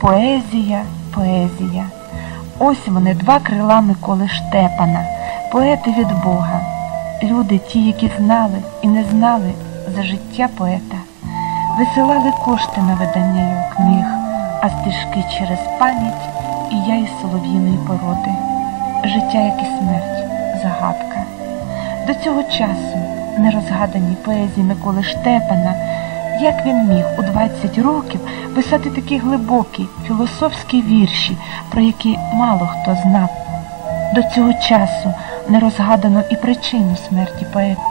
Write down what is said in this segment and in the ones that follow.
Поезія, поезія. Ось вони, два крила Миколи Штепана, поети від Бога. Люди, ті, які знали і не знали за життя поета, висилали кошти на видання його книг, а стежки через пам'ять і я із солов'їної породи. Життя, як і смерть, загадка. До цього часу нерозгадані поезії Миколи Штепана, як він міг у 20 років писати такі глибокі філософські вірші, про які мало хто знав. До цього часу не розгадано і причину смерті поета.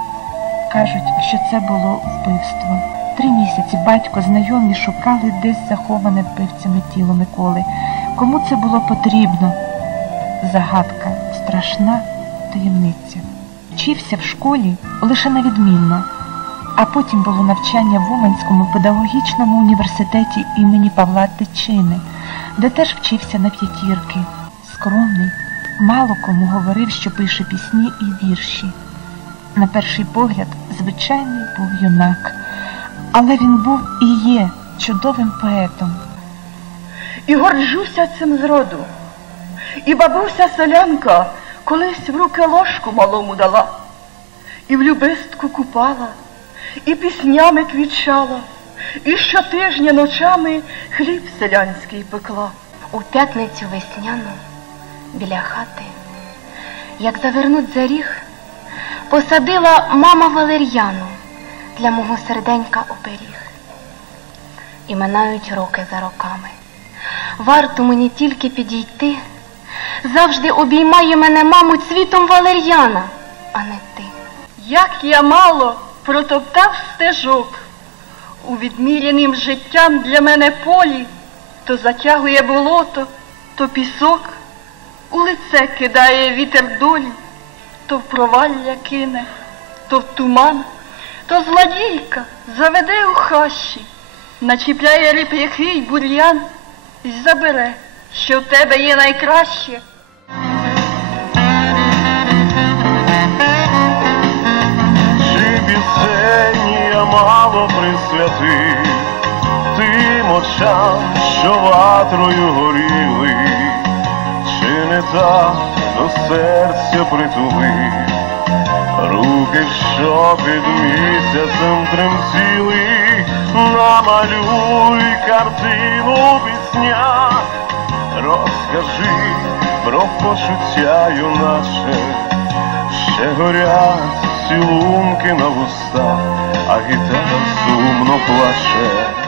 Кажуть, що це було вбивство. Три місяці батько знайомі шукали десь заховане вбивцями тіло Миколи. Кому це було потрібно? Загадка, страшна таємниця. Вчився в школі лише на відмінно, а потім було навчання в Уманському педагогічному університеті імені Павла Тичини, де теж вчився на п'ятірки. Скромний, мало кому говорив, що пише пісні і вірші. На перший погляд, звичайний був юнак, але він був і є чудовим поетом. І горджуся цим зроду. І бабуся селянка колись в руки ложку малому дала, і в любистку купала, і піснями квітчала, і щотижня ночами хліб селянський пекла. У п'ятницю весняну біля хати, як завернуть за ріг, посадила мама валер'яну для мого серденька оберіг. І минають роки за роками. Варто мені тільки підійти, завжди обіймає мене, мамуть, світом валер'яна, а не ти. Як я мало протоптав стежок. У відміряним життям для мене полі, то затягує болото, то пісок, у лице кидає вітер долі, то в провалля кине, то в туман, то злодійка заведе у хащі, начіпляє реп'яхи бур'ян. І забере, що в тебе є найкраще. Мало присвятив тим очам, що ватрою горіли, чи не так до серця притулив, руки, що під місяцем тремтіли, намалюй картину пісня, розкажи про почуття юначе. Ще горять цілунки на вустах, а гітара сумно плаче.